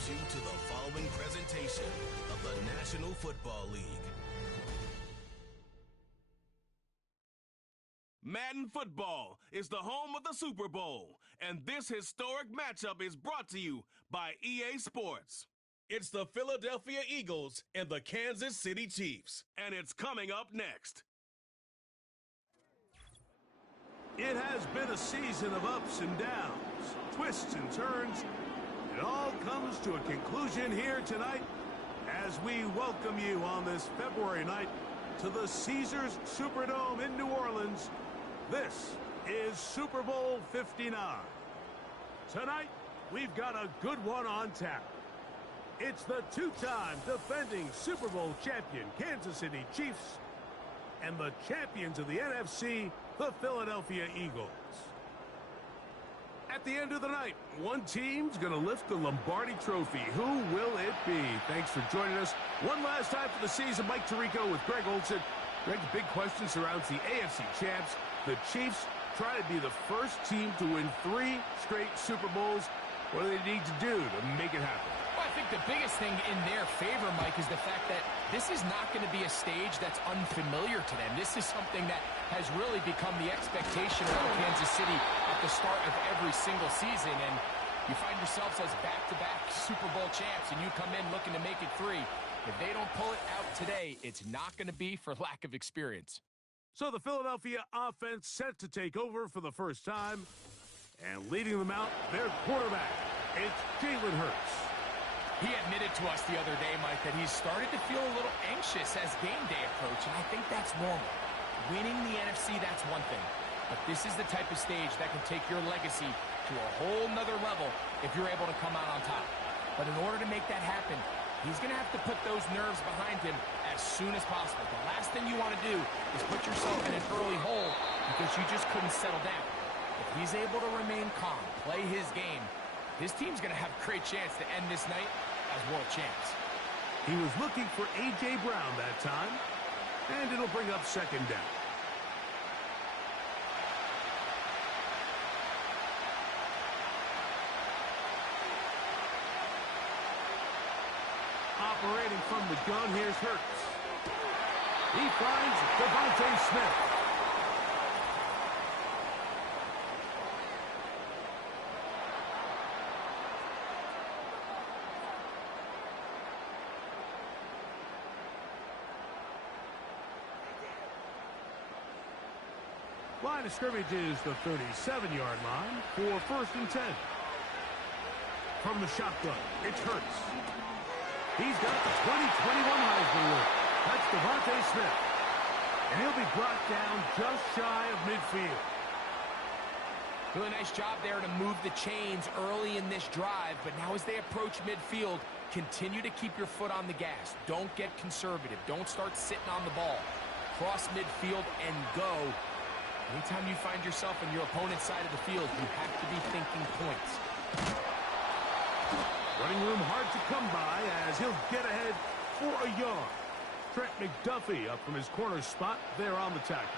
welcomes you to the following presentation of the National Football League. Madden Football is the home of the Super Bowl, and this historic matchup is brought to you by EA Sports. It's the Philadelphia Eagles and the Kansas City Chiefs, and it's coming up next. It has been a season of ups and downs, twists and turns. It all comes to a conclusion here tonight as we welcome you on this February night to the Caesars Superdome in New Orleans. This is Super Bowl 59. Tonight, we've got a good one on tap. It's the two-time defending Super Bowl champion Kansas City Chiefs and the champions of the NFC, the Philadelphia Eagles. At the end of the night, one team's going to lift the Lombardi Trophy. Who will it be? Thanks for joining us one last time for the season. Mike Tirico with Greg Olsen. Greg, the big question surrounds the AFC champs. The Chiefs try to be the first team to win 3 straight Super Bowls. What do they need to do to make it happen? Well, I think the biggest thing in their favor, Mike, is the fact that this is not going to be a stage that's unfamiliar to them. This is something that has really become the expectation around Kansas City at the start of every single season. And you find yourselves as back-to-back Super Bowl champs, and you come in looking to make it 3. If they don't pull it out today, it's not going to be for lack of experience. So the Philadelphia offense set to take over for the first time. And leading them out, their quarterback, it's Jalen Hurts. He admitted to us the other day, Mike, that he's started to feel a little anxious as game day approached, and I think that's normal. Winning the NFC, that's one thing. But this is the type of stage that can take your legacy to a whole nother level if you're able to come out on top. But in order to make that happen, he's going to have to put those nerves behind him as soon as possible. The last thing you want to do is put yourself in an early hole because you just couldn't settle down. If he's able to remain calm, play his game, his team's going to have a great chance to end this night as world champs. He was looking for A.J. Brown that time, and it'll bring up second down. Operating from the gun, here's Hurts. He finds Devontae Smith. Line of scrimmage is the 37-yard line for first and 10. From the shotgun, it's Hurts. He's got the 2021 Heisman winner. That's Devontae Smith. And he'll be brought down just shy of midfield. Really nice job there to move the chains early in this drive, but now as they approach midfield, continue to keep your foot on the gas. Don't get conservative. Don't start sitting on the ball. Cross midfield and go. Anytime you find yourself on your opponent's side of the field, you have to be thinking points. Running room hard to come by as he'll get ahead for a yard. Trent McDuffie up from his corner spot there on the tackle.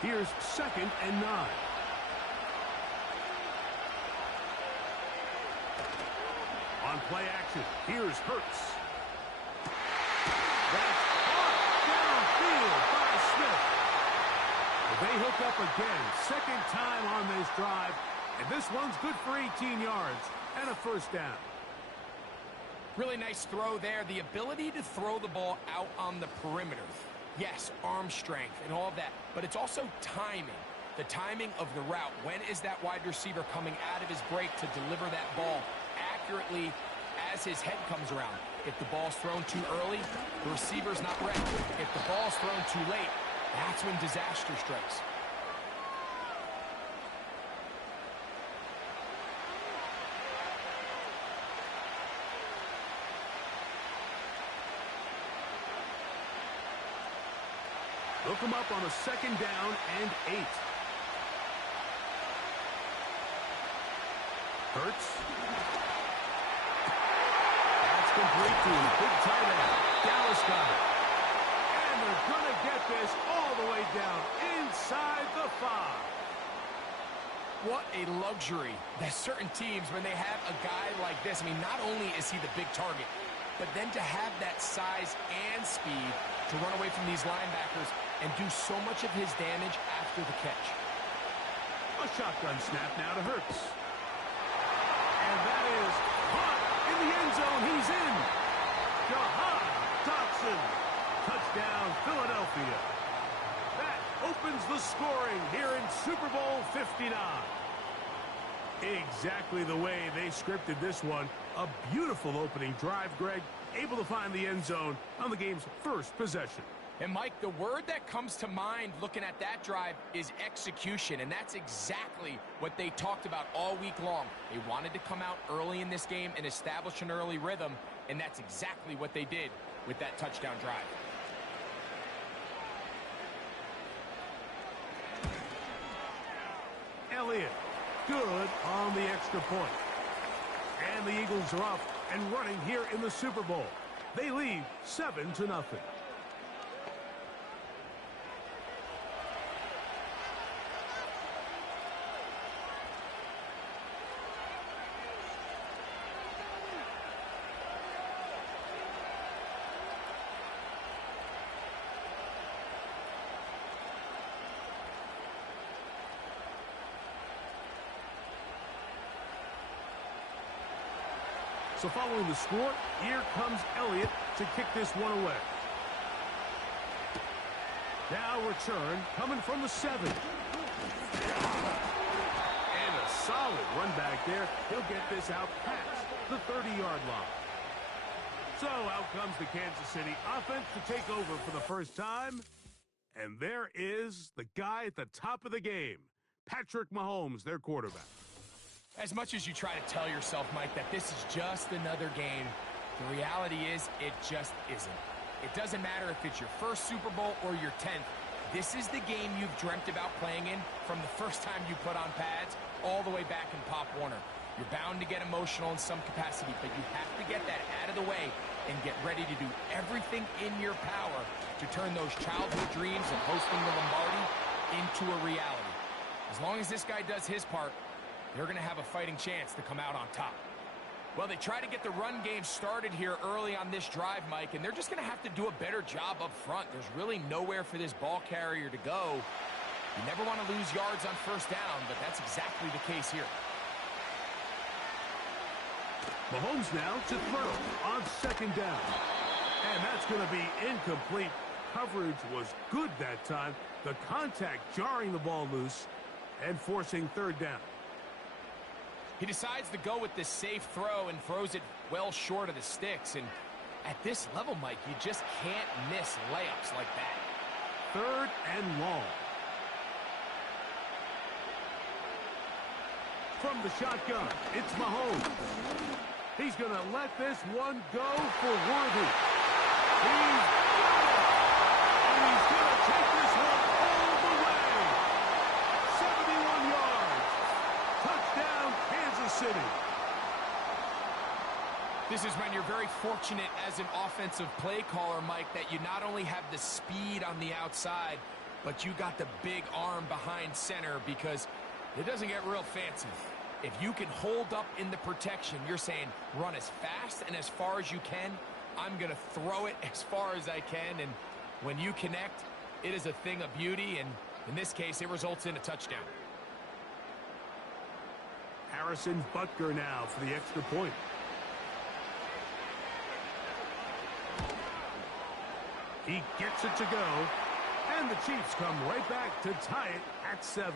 Here's second and 9. On play action, here's Hurts. That's caught downfield by Smith. They hook up again, second time on this drive, and this one's good for 18 yards and a first down. Really nice throw there. The ability to throw the ball out on the perimeter. Yes, arm strength and all of that, but it's also timing. The timing of the route. When is that wide receiver coming out of his break to deliver that ball accurately as his head comes around? If the ball's thrown too early, the receiver's not ready. If the ball's thrown too late, that's when disaster strikes. Look him up on a second down and 8. Hurts. That's complete to his big tight end. Dallas got it. And And they're going to get this all the way down inside the 5. What a luxury that certain teams, when they have a guy like this, I mean, not only is he the big target, but then to have that size and speed to run away from these linebackers and do so much of his damage after the catch. A shotgun snap now to Hurts. And that is caught in the end zone. He's in. Jahan Dotson. Touchdown, Philadelphia. That opens the scoring here in Super Bowl 59. Exactly the way they scripted this one. A beautiful opening drive, Greg. Able to find the end zone on the game's first possession. And, Mike, the word that comes to mind looking at that drive is execution, and that's exactly what they talked about all week long. They wanted to come out early in this game and establish an early rhythm, and that's exactly what they did with that touchdown drive. Elliott, good on the extra point. And the Eagles are off and running here in the Super Bowl. They lead 7-0. So following the score, here comes Elliott to kick this one away. Now return coming from the 7. And a solid run back there. He'll get this out past the 30-yard line. So out comes the Kansas City offense to take over for the first time. And there is the guy at the top of the game, Patrick Mahomes, their quarterback. As much as you try to tell yourself, Mike, that this is just another game, the reality is it just isn't. It doesn't matter if it's your first Super Bowl or your 10th. This is the game you've dreamt about playing in from the first time you put on pads all the way back in Pop Warner. You're bound to get emotional in some capacity, but you have to get that out of the way and get ready to do everything in your power to turn those childhood dreams of hosting the Lombardi into a reality. As long as this guy does his part, they're going to have a fighting chance to come out on top. Well, they try to get the run game started here early on this drive, Mike, and they're just going to have to do a better job up front. There's really nowhere for this ball carrier to go. You never want to lose yards on first down, but that's exactly the case here. Mahomes now to throw on second down. And that's going to be incomplete. Coverage was good that time. The contact jarring the ball loose and forcing third down. He decides to go with this safe throw and throws it well short of the sticks. And at this level, Mike, you just can't miss layups like that. Third and long. From the shotgun, it's Mahomes. He's going to let this one go for Worthy. He's got it. And he's going to take this one all the way. 71 yards. Touchdown, Kansas City. This is when you're very fortunate as an offensive play caller, Mike, that you not only have the speed on the outside, but you got the big arm behind center, because it doesn't get real fancy. If you can hold up in the protection, you're saying run as fast and as far as you can. I'm going to throw it as far as I can, and when you connect, it is a thing of beauty, and in this case, it results in a touchdown. Harrison Butker now for the extra point. He gets it to go, and the Chiefs come right back to tie it at 7.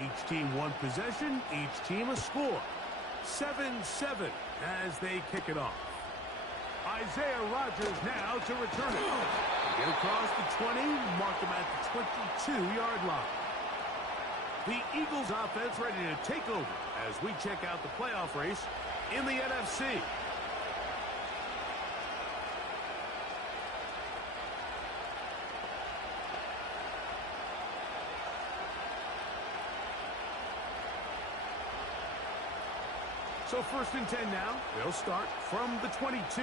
Each team one possession, each team a score. 7-7 as they kick it off. Isaiah Rodgers now to return it. Get across the 20, mark them at the 22-yard line. The Eagles offense ready to take over as we check out the playoff race in the NFC. So 1st and 10 now. They'll start from the 22.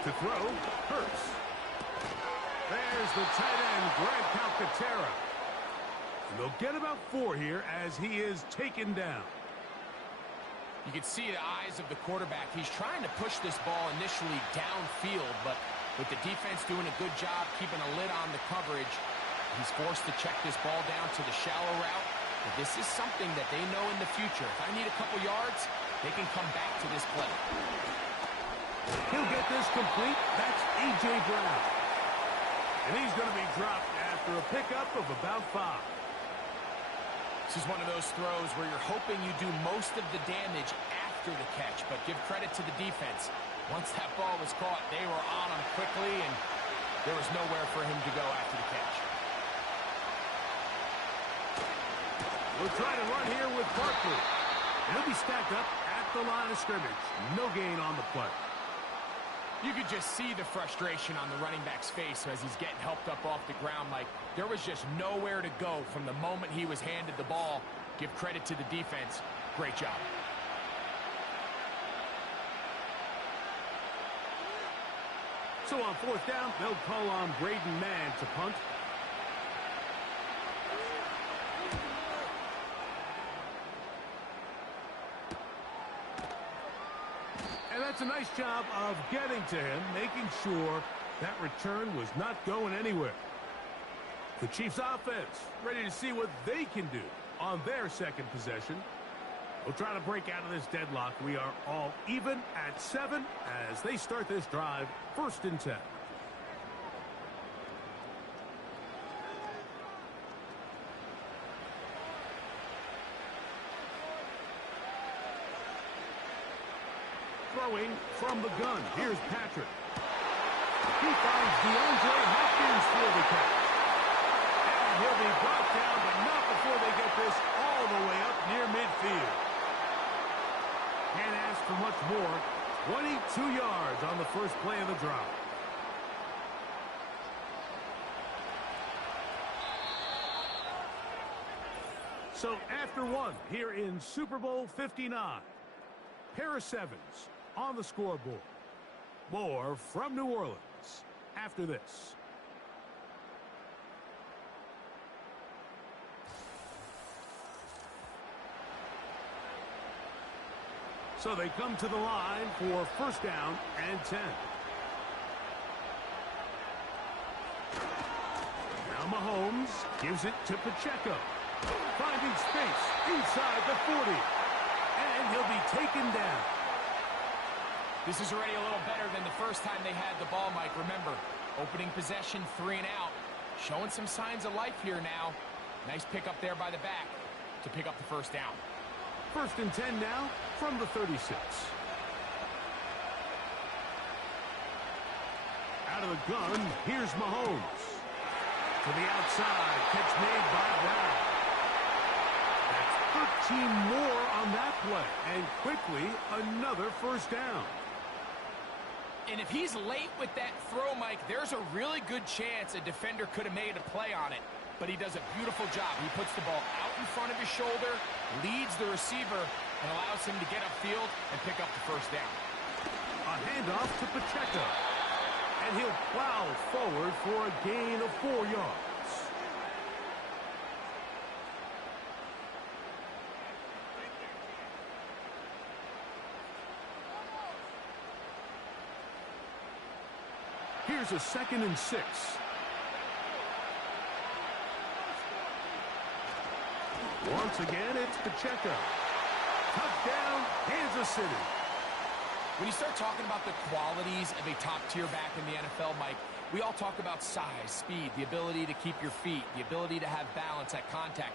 To throw, Hurts. There's the tight end, Grant Calcaterra. And they'll get about 4 here as he is taken down. You can see the eyes of the quarterback. He's trying to push this ball initially downfield, but with the defense doing a good job keeping a lid on the coverage, he's forced to check this ball down to the shallow route. But this is something that they know in the future. If I need a couple yards, they can come back to this play. He'll get this complete. That's A.J. Brown. And he's going to be dropped after a pickup of about 5. This is one of those throws where you're hoping you do most of the damage after the catch, but give credit to the defense. Once that ball was caught, they were on him quickly, and there was nowhere for him to go after the catch. We'll try to run here with Barkley. He'll be stacked up at the line of scrimmage. No gain on the play. You could just see the frustration on the running back's face as he's getting helped up off the ground. Like, there was just nowhere to go from the moment he was handed the ball. Give credit to the defense. Great job. So on 4th down, they'll call on Braden Mann to punt. And that's a nice job of getting to him, making sure that return was not going anywhere. The Chiefs offense ready to see what they can do on their 2nd possession. We'll try to break out of this deadlock. We are all even at 7 as they start this drive, 1st and 10. Throwing from the gun. Here's Patrick. He finds DeAndre Hopkins for the catch. And he'll be brought down, but not before they get this all the way up near midfield. Can't ask for much more. 22 yards on the first play of the drive. So after 1 here in Super Bowl 59, pair of 7s on the scoreboard. More from New Orleans after this. So they come to the line for 1st down and 10. Now Mahomes gives it to Pacheco. Finding space inside the 40. And he'll be taken down. This is already a little better than the first time they had the ball, Mike. Remember, opening possession, 3 and out. Showing some signs of life here now. Nice pick up there by the back to pick up the 1st down. 1st and 10 now from the 36. Out of the gun, here's Mahomes. To the outside, catch made by Brown. That's 13 more on that play, and quickly another 1st down. And if he's late with that throw, Mike, there's a really good chance a defender could have made a play on it. But he does a beautiful job. He puts the ball out in front of his shoulder, leads the receiver, and allows him to get upfield and pick up the 1st down. A handoff to Pacheco. And he'll plow forward for a gain of 4 yards. Here's a 2nd and 6. Once again, it's Pacheco. Touchdown, Kansas City. When you start talking about the qualities of a top-tier back in the NFL, Mike, we all talk about size, speed, the ability to keep your feet, the ability to have balance at contact.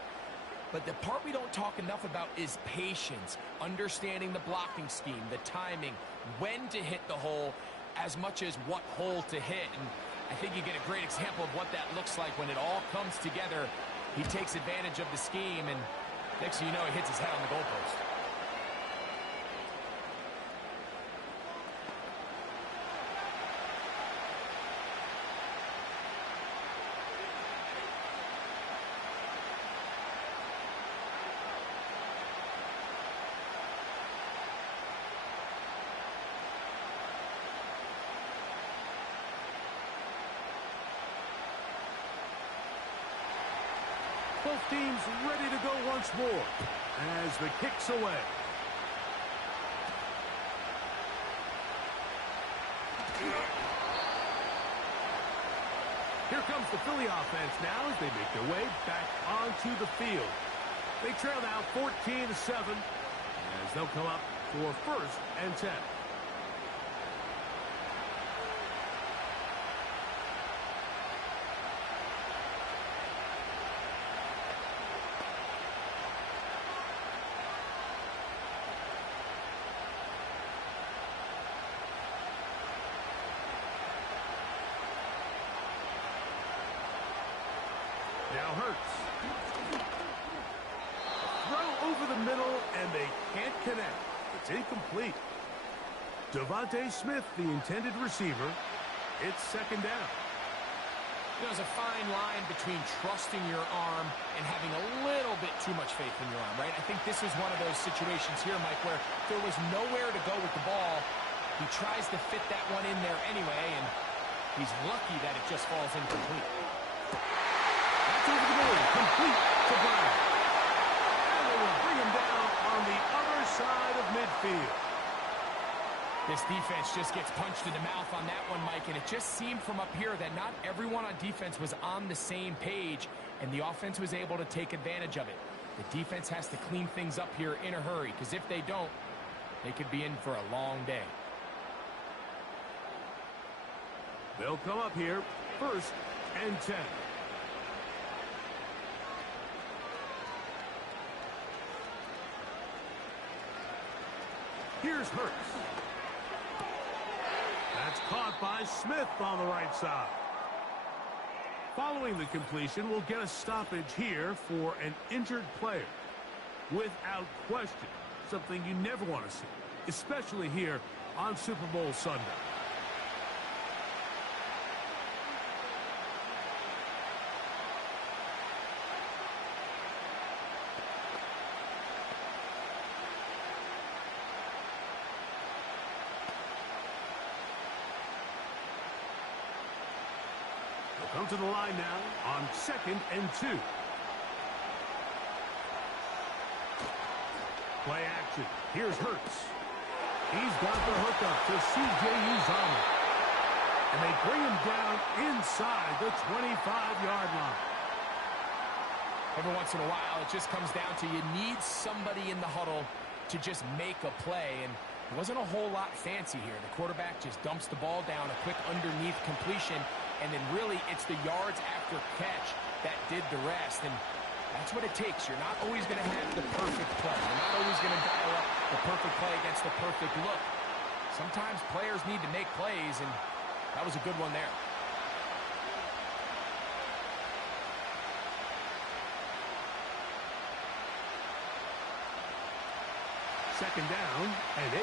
But the part we don't talk enough about is patience, understanding the blocking scheme, the timing, when to hit the hole, as much as what hole to hit. And I think you get a great example of what that looks like when it all comes together. He takes advantage of the scheme, and next thing you know, he hits his head on the goalpost. Both teams ready to go once more as the kick's away. Here comes the Philly offense now as they make their way back onto the field. They trail now 14-7 as they'll come up for 1st and 10. Now Hurts. Throw over the middle, and they can't connect. It's incomplete. Devontae Smith, the intended receiver. It's 2nd down. There's a fine line between trusting your arm and having a little bit too much faith in your arm, right? I think this is one of those situations here, Mike, where there was nowhere to go with the ball. He tries to fit that one in there anyway, and he's lucky that it just falls incomplete. Over the middle, complete to Brown. And they will bring him down on the other side of midfield. This defense just gets punched in the mouth on that one, Mike, and it just seemed from up here that not everyone on defense was on the same page, and the offense was able to take advantage of it. The defense has to clean things up here in a hurry, because if they don't, they could be in for a long day. They'll come up here, 1st and 10. Here's Hurts. That's caught by Smith on the right side. Following the completion, we'll get a stoppage here for an injured player. Without question, something you never want to see, especially here on Super Bowl Sunday. Come to the line now on 2nd and 2. Play action. Here's Hurts. He's got the hookup to C.J. Uzomah. And they bring him down inside the 25-yard line. Every once in a while, it just comes down to you need somebody in the huddle to just make a play. And it wasn't a whole lot fancy here. The quarterback just dumps the ball down, a quick underneath completion. And then really it's the yards after catch that did the rest. And that's what it takes. You're not always going to have the perfect play. You're not always going to dial up the perfect play against the perfect look. Sometimes players need to make plays, and that was a good one there. Second down and 8.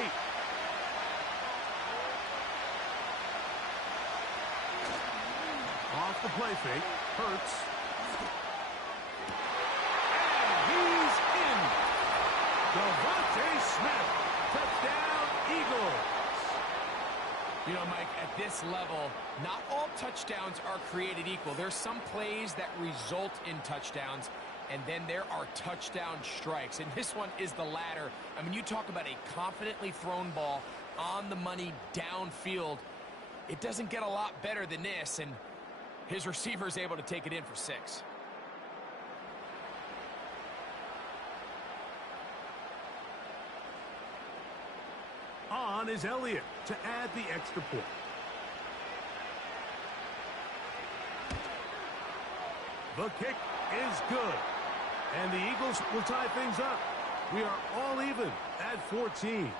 Off the play fake, Hurts. And he's in. Devontae Smith, touchdown Eagles. You know, Mike, at this level, not all touchdowns are created equal. There's some plays that result in touchdowns, and then there are touchdown strikes. And this one is the latter. I mean, you talk about a confidently thrown ball on the money downfield. It doesn't get a lot better than this, and his receiver is able to take it in for 6. On is Elliott to add the extra point. The kick is good. And the Eagles will tie things up. We are all even at 14.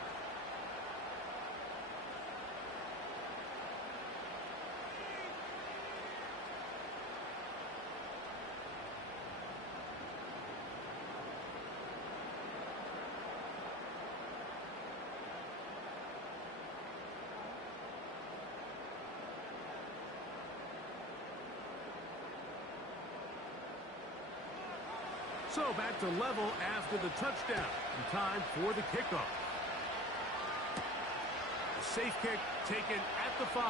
So back to level after the touchdown. And time for the kickoff. A safe kick taken at the 5.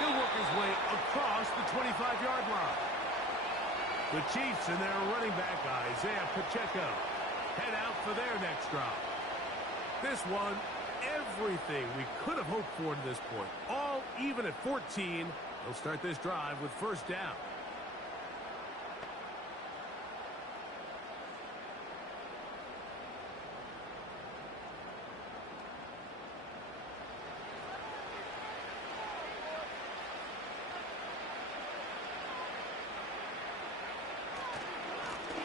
He'll work his way across the 25-yard line. The Chiefs and their running back, Isaiah Pacheco, head out for their next drive. This one, everything we could have hoped for to this point. All even at 14. They'll start this drive with first down.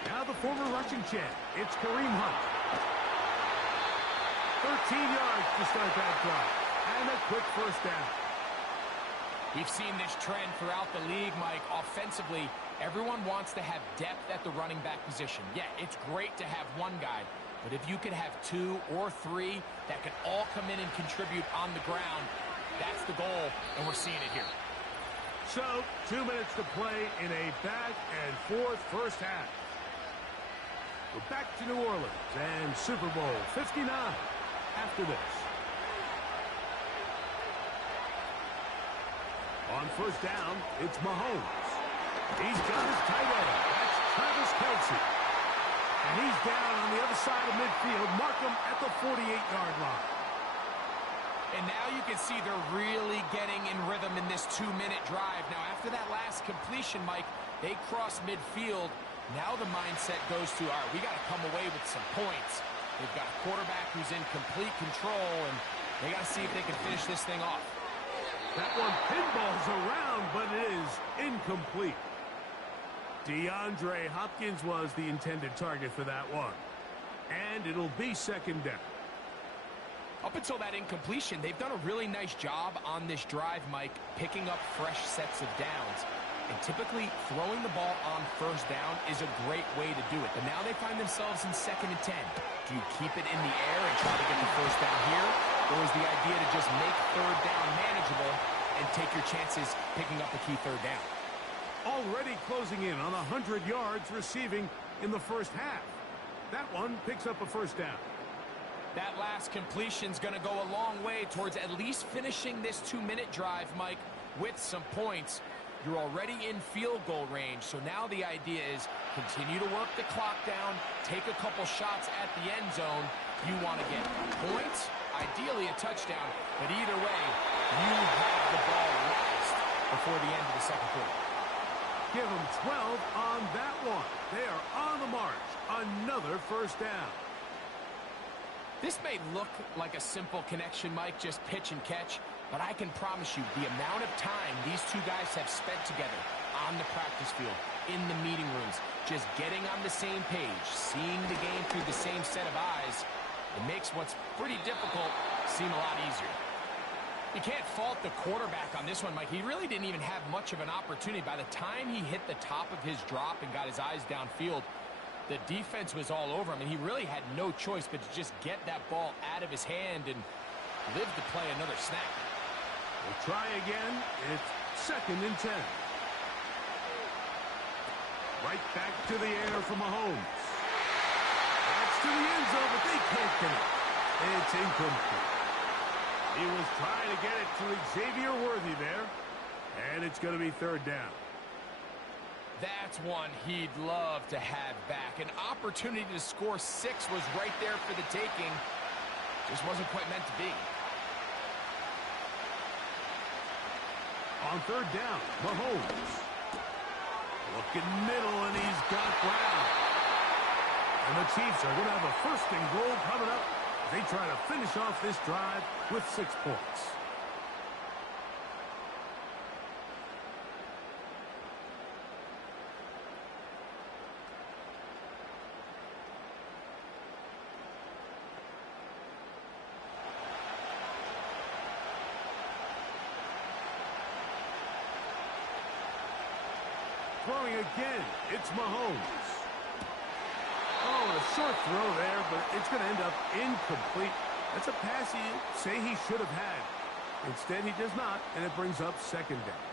Now the former rushing champ, it's Kareem Hunt. 13 yards to start that drive. And a quick first down. We've seen this trend throughout the league, Mike. Offensively, everyone wants to have depth at the running back position. Yeah, it's great to have one guy, but if you could have 2 or 3 that can all come in and contribute on the ground, that's the goal, and we're seeing it here. So, 2 minutes to play in a back-and-forth first half. We're back to New Orleans and Super Bowl 59 after this. On first down, it's Mahomes. He's got his tight end. That's Travis Kelce. And he's down on the other side of midfield. Mark him at the 48-yard line. And now you can see they're really getting in rhythm in this 2-minute drive. Now, after that last completion, Mike, they cross midfield. Now the mindset goes to, all right, we got to come away with some points. They've got a quarterback who's in complete control, and they got to see if they can finish this thing off. That one pinballs around, but it is incomplete. DeAndre Hopkins was the intended target for that one. And it'll be second down. Up until that incompletion, they've done a really nice job on this drive, Mike, picking up fresh sets of downs. And typically, throwing the ball on first down is a great way to do it. But now they find themselves in 2nd and 10. Do you keep it in the air and try to get the first down here? Or is the idea to just make third down manageable and take your chances picking up a key third down? Already closing in on 100 yards receiving in the first half. That one picks up a first down. That last completion's going to go a long way towards at least finishing this 2-minute drive, Mike, with some points. You're already in field goal range, so now the idea is continue to work the clock down, take a couple shots at the end zone. You want to get points, ideally a touchdown, but either way, you have the ball last before the end of the second quarter. Give them 12 on that one. They are on the march. Another first down. This may look like a simple connection, Mike, just pitch and catch, but I can promise you the amount of time these two guys have spent together on the practice field, in the meeting rooms, just getting on the same page, seeing the game through the same set of eyes, it makes what's pretty difficult seem a lot easier. You can't fault the quarterback on this one, Mike. He really didn't even have much of an opportunity. By the time he hit the top of his drop and got his eyes downfield, the defense was all over him, and he really had no choice but to just get that ball out of his hand and live to play another snap. We'll try again. It's 2nd and 10. Right back to the air for Mahomes. That's to the end zone, but they can't connect. It's incomplete. He was trying to get it to Xavier Worthy there, and it's going to be 3rd down. That's one he'd love to have back. An opportunity to score 6 was right there for the taking. Just wasn't quite meant to be. On 3rd down, Mahomes. Looking middle, and he's got Brown. And the Chiefs are going to have a 1st and goal coming up. They try to finish off this drive with 6 points. Throwing again, it's Mahomes. Oh, a short throw there, but it's going to end up incomplete. That's a pass you say he should have had. Instead, he does not, and it brings up 2nd down.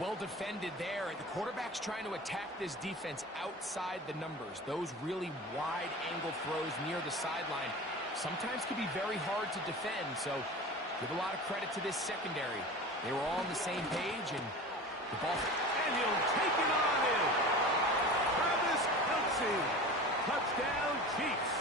Well defended there. The quarterback's trying to attack this defense outside the numbers. Those really wide angle throws near the sideline sometimes can be very hard to defend, so give a lot of credit to this secondary. They were all on the same page, and the ball... And he'll take it on in. Travis Kelce. Touchdown, Chiefs.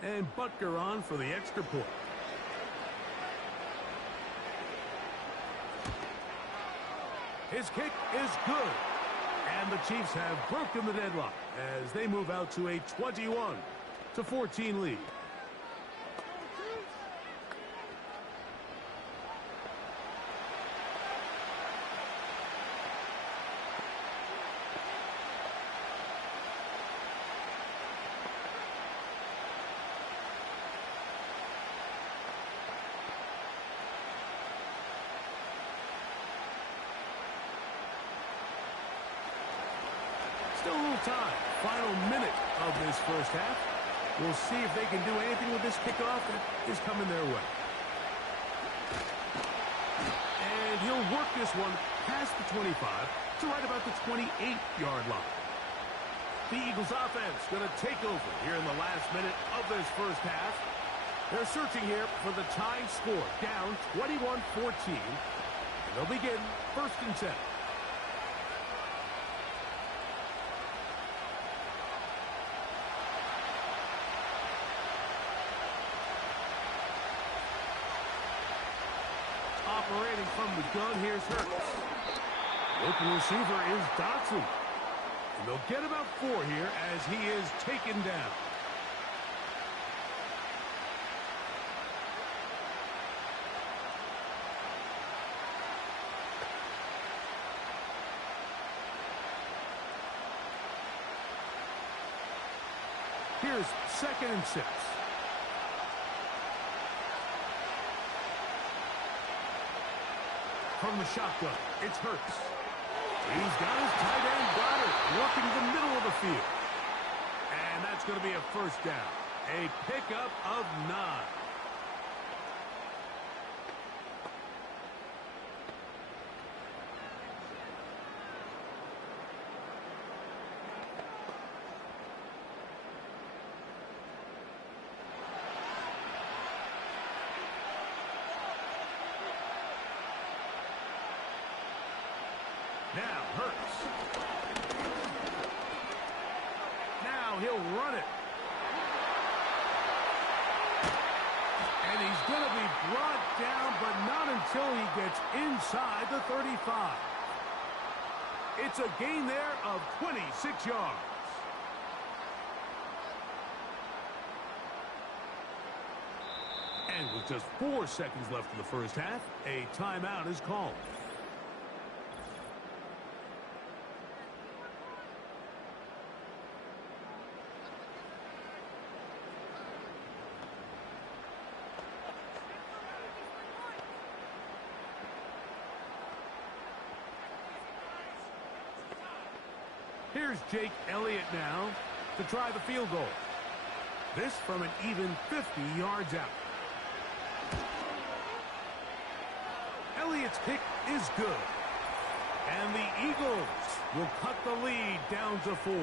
And Butker on for the extra point. His kick is good. And the Chiefs have broken the deadlock as they move out to a 21-14 lead. Still a little time. Final minute of this first half. We'll see if they can do anything with this kickoff that is coming their way. And he'll work this one past the 25 to right about the 28-yard line. The Eagles offense going to take over here in the last minute of this first half. They're searching here for the tying score, down 21-14. And they'll begin 1st and 10. Operating from the gun, here's Hurts. The open receiver is Dotson. And they'll get about 4 here as he is taken down. Here's 2nd and 6. From the shotgun, it's Hurts. He's got his tight end Goddard working the middle of the field. And that's going to be a 1st down. A pickup of 9. Now Hurts. Now he'll run it. And he's going to be brought down, but not until he gets inside the 35. It's a gain there of 26 yards. And with just 4 seconds left in the first half, a timeout is called. Here's Jake Elliott now to try the field goal. This from an even 50 yards out. Elliott's kick is good. And the Eagles will cut the lead down to 4.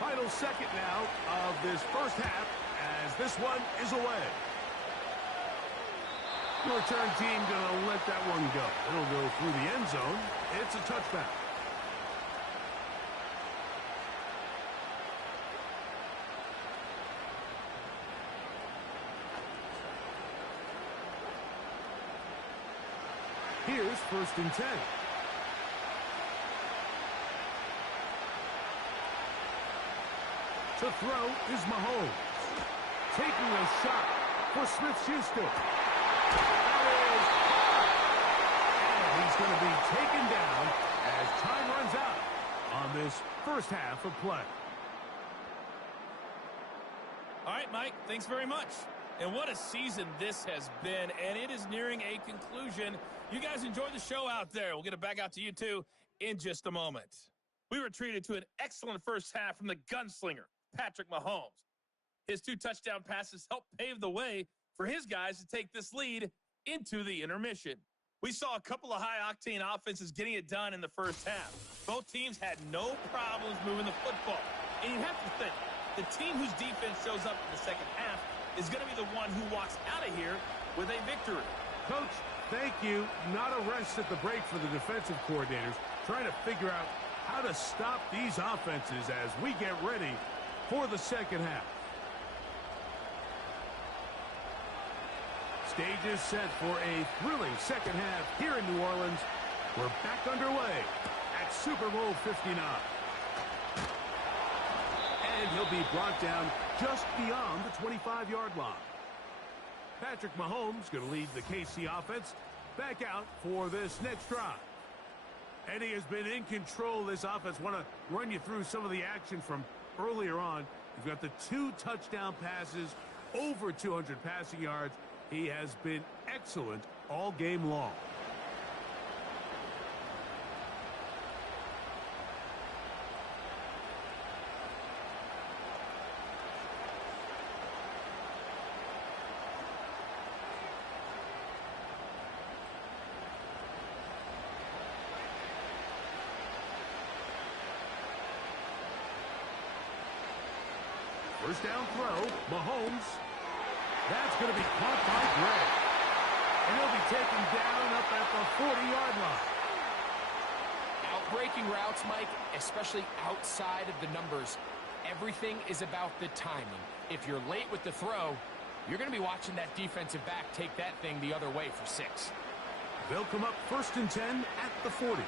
Final second now of this first half as this one is away. The return team going to let that one go. It'll go through the end zone. It's a touchback. Here's 1st and 10. To throw is Mahomes. Taking a shot for Smith-Schuster. And he's going to be taken down as time runs out on this first half of play. All right, Mike, thanks very much. And what a season this has been, and it is nearing a conclusion. You guys enjoy the show out there. We'll get it back out to you, too, in just a moment. We were treated to an excellent first half from the gunslinger, Patrick Mahomes. His 2 touchdown passes helped pave the way for his guys to take this lead into the intermission. We saw a couple of high-octane offenses getting it done in the first half. Both teams had no problems moving the football. And you have to think, the team whose defense shows up in the second half is going to be the one who walks out of here with a victory. Coach, thank you. Not a rest at the break for the defensive coordinators, trying to figure out how to stop these offenses as we get ready for the second half. Stage is set for a thrilling second half here in New Orleans. We're back underway at Super Bowl 59. And he'll be brought down just beyond the 25-yard line. Patrick Mahomes going to lead the KC offense back out for this next drive. And he has been in control of this offense. Want to run you through some of the action from earlier on. You've got the 2 touchdown passes, over 200 passing yards. He has been excellent all game long. First down throw, Mahomes. That's going to be caught by Gray. And he'll be taken down up at the 40-yard line. Outbreaking routes, Mike, especially outside of the numbers, everything is about the timing. If you're late with the throw, you're going to be watching that defensive back take that thing the other way for 6. They'll come up 1st and 10 at the 40.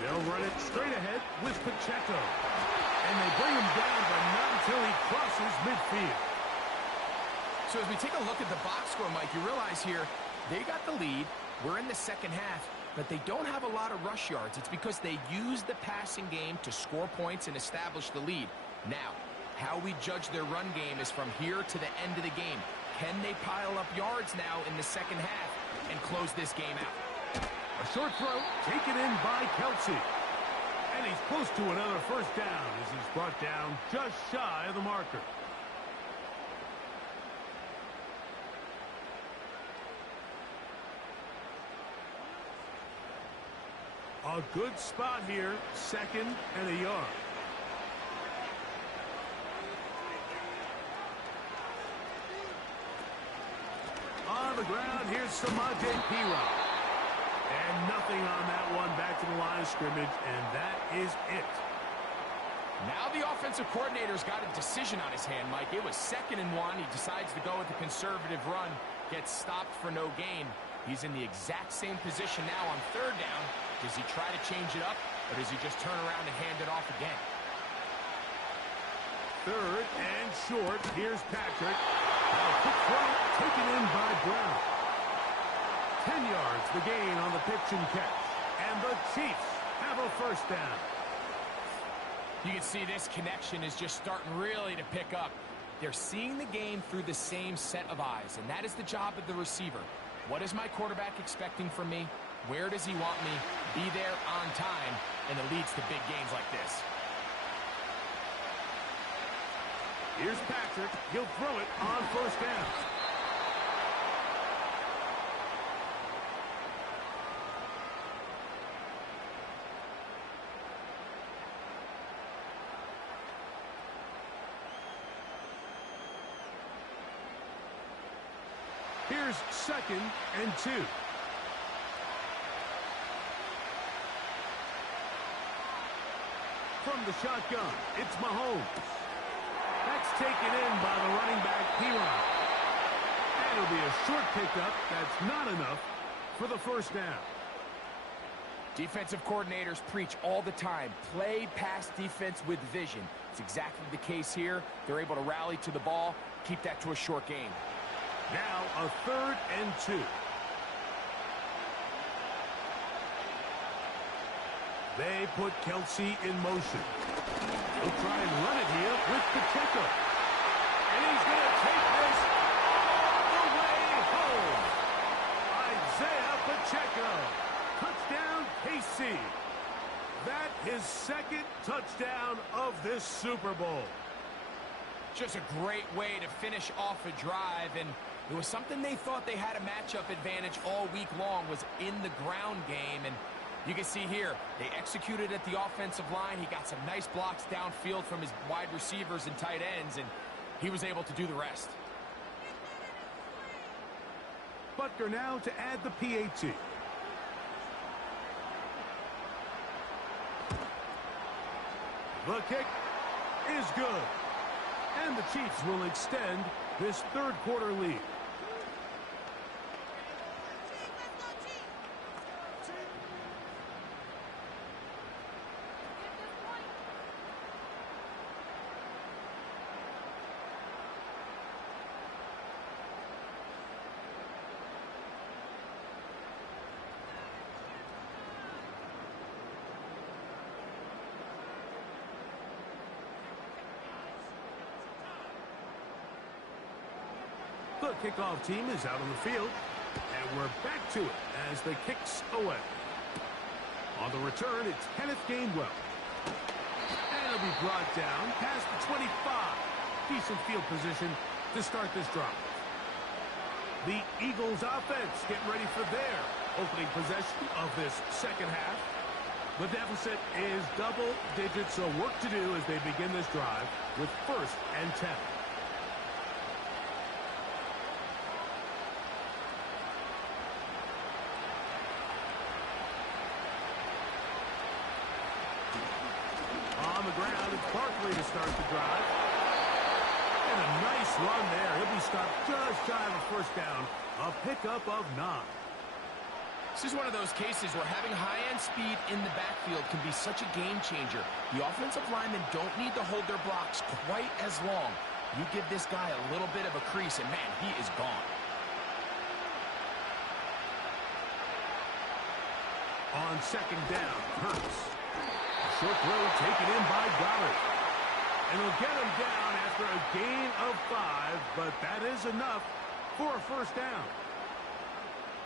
They'll run it straight ahead with Pacheco. And they bring him down, but not until he crosses midfield. So as we take a look at the box score, Mike, you realize here, they got the lead. We're in the second half, but they don't have a lot of rush yards. It's because they use the passing game to score points and establish the lead. Now, how we judge their run game is from here to the end of the game. Can they pile up yards now in the second half and close this game out? A short throw taken in by Kelsey. And he's close to another first down as he's brought down just shy of the marker. A good spot here, 2nd and a yard. On the ground, here's Samaje Perine. And nothing on that one, back to the line of scrimmage, and that is it. Now the offensive coordinator's got a decision on his hand, Mike. It was 2nd and 1. He decides to go with a conservative run, gets stopped for no gain. He's in the exact same position now on 3rd down. Does he try to change it up, or does he just turn around and hand it off again? 3rd and short. Here's Patrick. A quick throw taken in by Brown. 10 yards the gain on the pitch and catch. And the Chiefs have a first down. You can see this connection is just starting really to pick up. They're seeing the game through the same set of eyes, and that is the job of the receiver. What is my quarterback expecting from me? Where does he want me? Be there on time, and it leads to big gains like this. Here's Patrick. He'll throw it on first down. Here's 2nd and 2. From the shotgun, it's Mahomes. That's taken in by the running back, P-Ron. And it'll be a short pickup. That's not enough for the first down. Defensive coordinators preach all the time, play pass defense with vision. It's exactly the case here. They're able to rally to the ball, keep that to a short game. Now a 3rd and 2. They put Kelsey in motion. He'll try and run it here with Pacheco. And he's going to take this all the way home. Isaiah Pacheco. Touchdown, KC. That his 2nd touchdown of this Super Bowl. Just a great way to finish off a drive, and it was something they thought they had a matchup advantage all week long, was in the ground game. And you can see here, they executed at the offensive line. He got some nice blocks downfield from his wide receivers and tight ends, and he was able to do the rest. Butker now to add the PAT. The kick is good. And the Chiefs will extend this 3rd quarter lead. The kickoff team is out on the field, and we're back to it as the kick's away. On the return, it's Kenneth Gainwell. And it'll be brought down past the 25. Decent field position to start this drive. The Eagles offense getting ready for their opening possession of this 2nd half. The deficit is double digits, so work to do as they begin this drive with 1st and 10. On the ground, it's Barkley to start the drive. And a nice run there. He'll be stopped just shy of a first down. A pickup of 9. This is one of those cases where having high-end speed in the backfield can be such a game changer. The offensive linemen don't need to hold their blocks quite as long. You give this guy a little bit of a crease, and man, he is gone. On 2nd down, Hurts. Short throw taken in by Goddard. And he'll get him down after a gain of 5, but that is enough for a first down.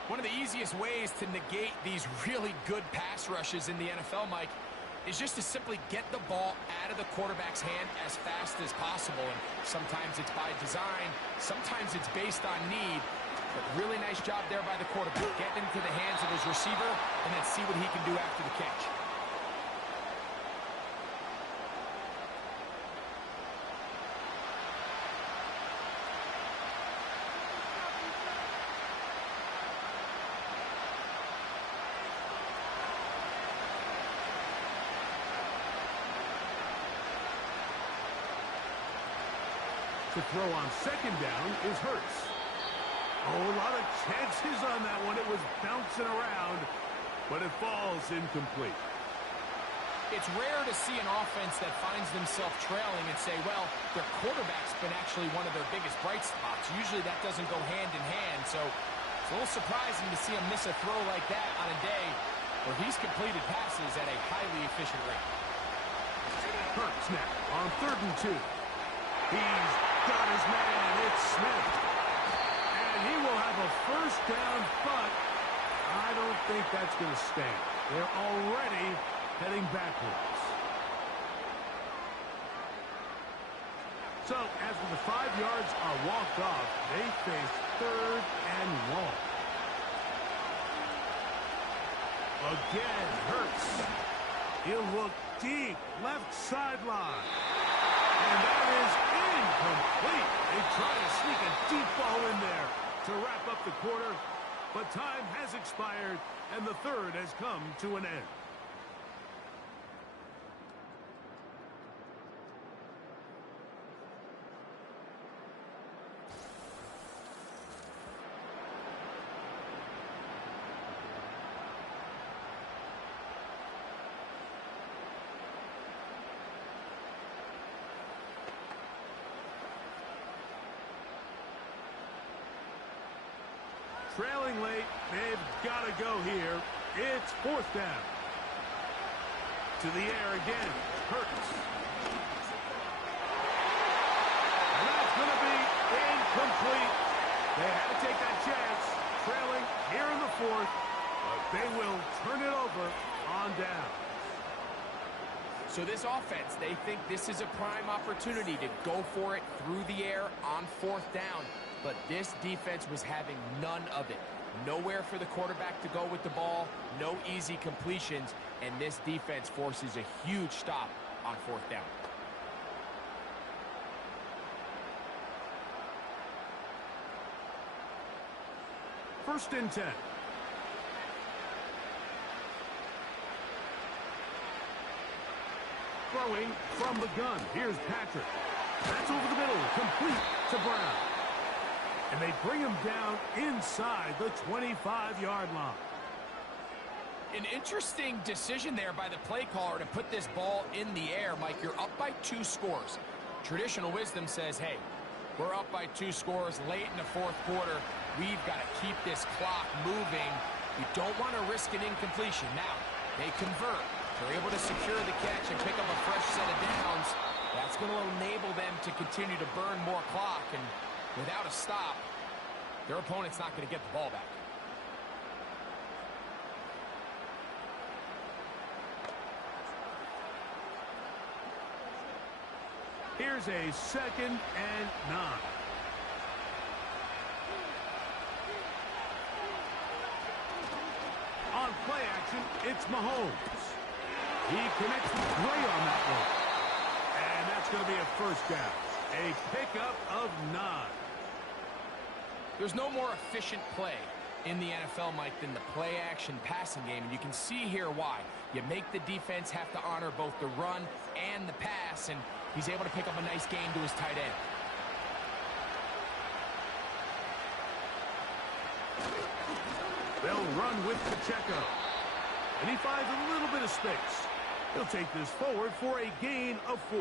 One of the easiest ways to negate these really good pass rushes in the NFL, Mike, is just to simply get the ball out of the quarterback's hand as fast as possible. And sometimes it's by design, sometimes it's based on need. But really nice job there by the quarterback. Get into the hands of his receiver and then see what he can do after the catch. To throw on 2nd down is Hurts. Oh, a lot of chances on that one. It was bouncing around, but it falls incomplete. It's rare to see an offense that finds themselves trailing and say, well, their quarterback's been actually one of their biggest bright spots. Usually that doesn't go hand in hand, so it's a little surprising to see him miss a throw like that on a day where he's completed passes at a highly efficient rate. Hurts now on 3rd and 2. He's got his man. It's Smith. And he will have a first down, but I don't think that's going to stand. They're already heading backwards. So, after the 5 yards are walked off, they face 3rd and long. Again, Hurts. He'll look deep, left sideline. And that is incomplete. They try to sneak a deep ball in there, to wrap up the quarter, but time has expired, and the third has come to an end. Trailing late, they've got to go here. It's fourth down. To the air again, Hurts. And that's going to be incomplete. They had to take that chance, trailing here in the fourth, but they will turn it over on down. So this offense, they think this is a prime opportunity to go for it through the air on fourth down. But this defense was having none of it. Nowhere for the quarterback to go with the ball, no easy completions, and this defense forces a huge stop on fourth down. First and 10. Throwing from the gun. Here's Patrick. That's over the middle, complete to Brown. And they bring him down inside the 25-yard line. An interesting decision there by the play caller to put this ball in the air. Mike, you're up by 2 scores. Traditional wisdom says, hey, we're up by 2 scores late in the fourth quarter. We've got to keep this clock moving. We don't want to risk an incompletion. Now, they convert. They're able to secure the catch and pick up a fresh set of downs. That's going to enable them to continue to burn more clock. And without a stop, their opponent's not going to get the ball back. Here's a 2nd and 9. On play action, it's Mahomes. He connects with Gray on that one. And that's going to be a first down. A pickup of 9. There's no more efficient play in the NFL, Mike, than the play-action passing game, and you can see here why. You make the defense have to honor both the run and the pass, and he's able to pick up a nice gain to his tight end. They'll run with Pacheco. And he finds a little bit of space. He'll take this forward for a gain of 4.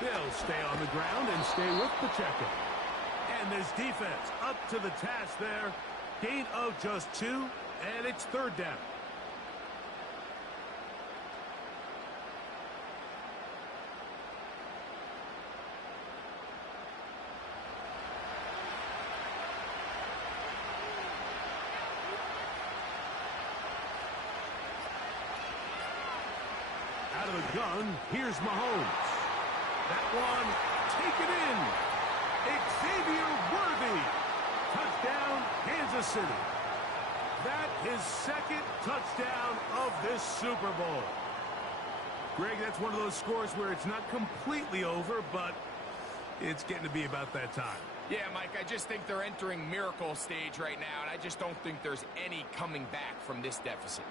They'll stay on the ground and stay with Pacheco. And this defense up to the task there. Gain of just 2, and it's third down. Out of the gun, here's Mahomes. That one taken in. Xavier Worthy. Touchdown, Kansas City. That is 2nd touchdown of this Super Bowl. Greg, that's one of those scores where it's not completely over, but it's getting to be about that time. Yeah, Mike, I just think they're entering miracle stage right now, and I just don't think there's any coming back from this deficit.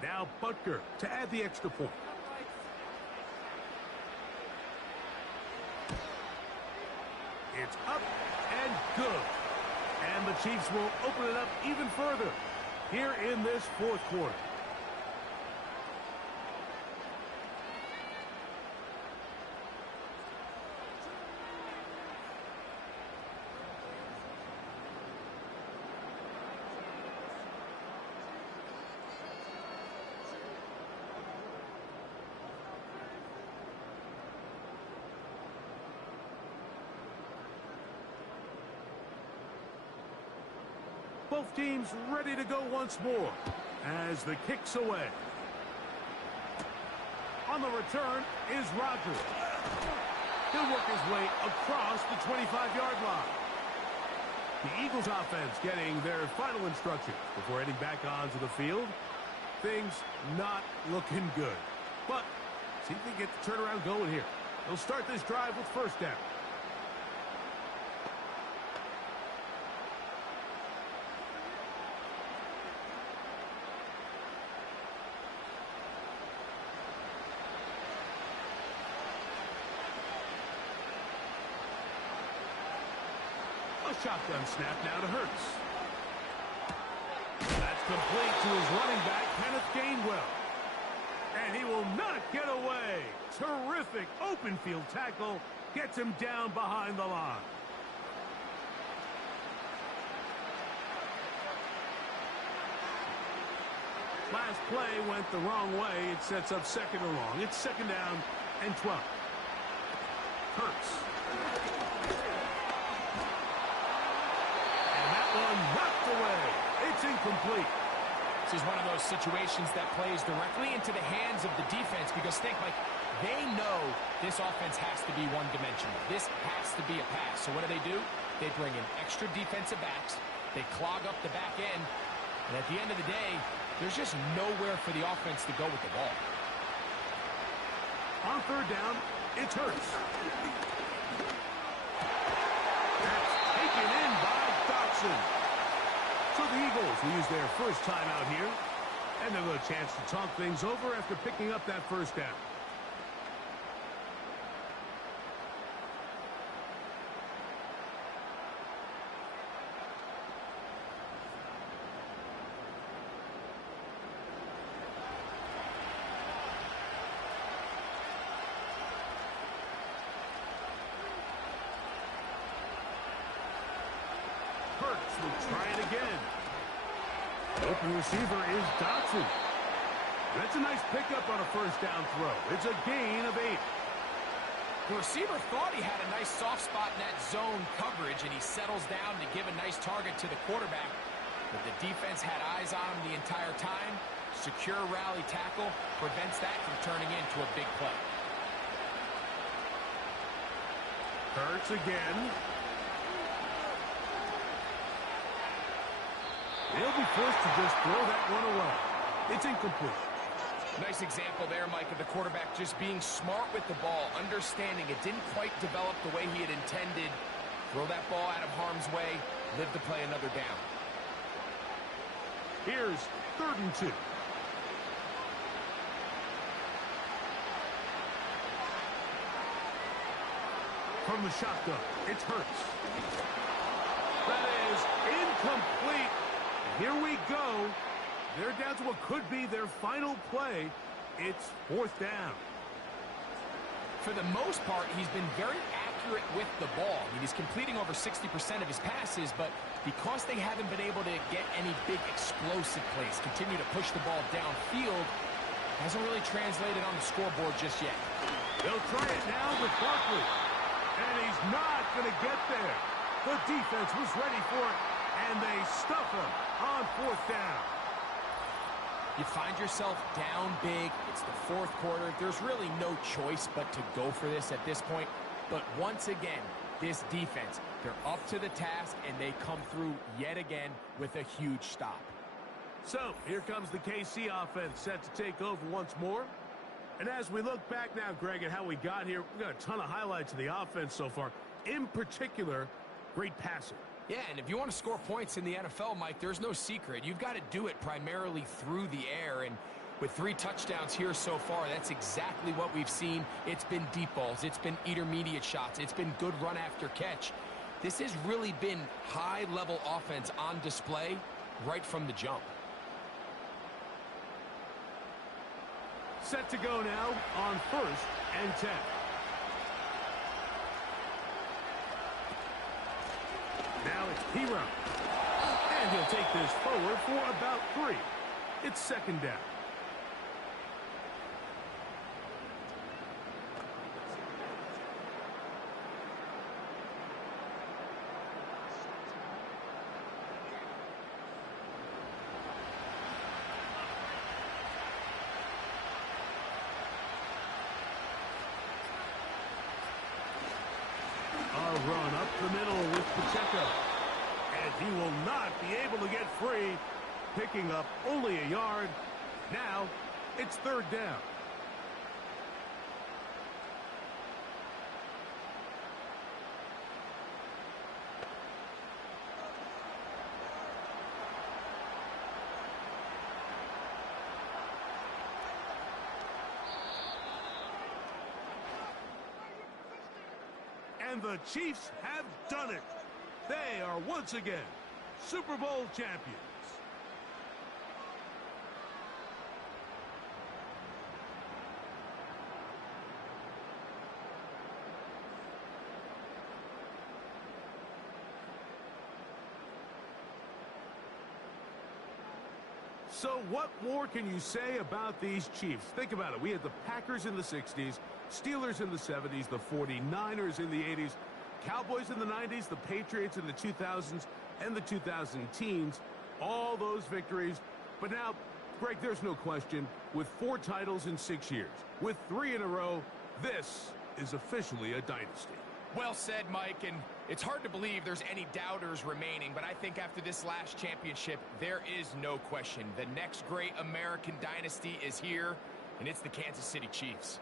Now Butker to add the extra point. It's up and good. And the Chiefs will open it up even further here in this fourth quarter. Both teams ready to go once more as the kick's away. On the return is Rodgers. He'll work his way across the 25-yard line. The Eagles offense getting their final instructions before heading back onto the field. Things not looking good. But see if they get the turnaround going here. They'll start this drive with first down. A shotgun snap now to Hurts. That's complete to his running back, Kenneth Gainwell. And he will not get away. Terrific open field tackle. Gets him down behind the line. Last play went the wrong way. It sets up second and long. It's second down and 12. Hurts. Knocked away. It's incomplete. This is one of those situations that plays directly into the hands of the defense because think, Mike, they know this offense has to be one-dimensional. This has to be a pass. So what do? They bring in extra defensive backs. They clog up the back end. And at the end of the day, there's just nowhere for the offense to go with the ball. On third down, it's Hurts. That's taken in by Dotson. So the Eagles will use their first time out here, and they'll get a chance to talk things over after picking up that first down. Hurts will try it again. Open receiver is Dotson. That's a nice pickup on a first down throw. It's a gain of 8. The receiver thought he had a nice soft spot in that zone coverage, and he settles down to give a nice target to the quarterback. But the defense had eyes on him the entire time. Secure rally tackle prevents that from turning into a big play. Hurts again. They'll be forced to just throw that one away. It's incomplete. Nice example there, Mike, of the quarterback just being smart with the ball, understanding it didn't quite develop the way he had intended. Throw that ball out of harm's way, live to play another down. Here's 3rd and 2. From the shotgun, it's Hurts. That is incomplete. Here we go. They're down to what could be their final play. It's 4th down. For the most part, he's been very accurate with the ball. I mean, he's completing over 60% of his passes, but because they haven't been able to get any big explosive plays, continue to push the ball downfield, hasn't really translated on the scoreboard just yet. They'll try it now with Barkley. And he's not going to get there. The defense was ready for it, and they stuff him on 4th down. You find yourself down big. It's the 4th quarter. There's really no choice but to go for this at this point. But once again, this defense, they're up to the task, and they come through yet again with a huge stop. So here comes the KC offense set to take over once more. And as we look back now, Greg, at how we got here, we've got a ton of highlights of the offense so far. In particular, great passing. Yeah, and if you want to score points in the NFL, Mike, there's no secret. You've got to do it primarily through the air, and with 3 touchdowns here so far, that's exactly what we've seen. It's been deep balls. It's been intermediate shots. It's been good run after catch. This has really been high-level offense on display right from the jump. Set to go now on 1st and 10. Now it's P-Run. And he'll take this forward for about 3. It's 2nd down. run up the middle with Pacheco. And he will not be able to get free, picking up only a yard. Now, it's third down. And the Chiefs have done it. They are once again Super Bowl champions. So what more can you say about these Chiefs? Think about it. We had the Packers in the 60s, Steelers in the 70s, the 49ers in the 80s, Cowboys in the 90s, the Patriots in the 2000s, and the 2010s. All those victories. But now, Greg, there's no question, with 4 titles in 6 years, with 3 in a row, this is officially a dynasty. Well said, Mike, and it's hard to believe there's any doubters remaining, but I think after this last championship, there is no question. The next great American dynasty is here, and it's the Kansas City Chiefs.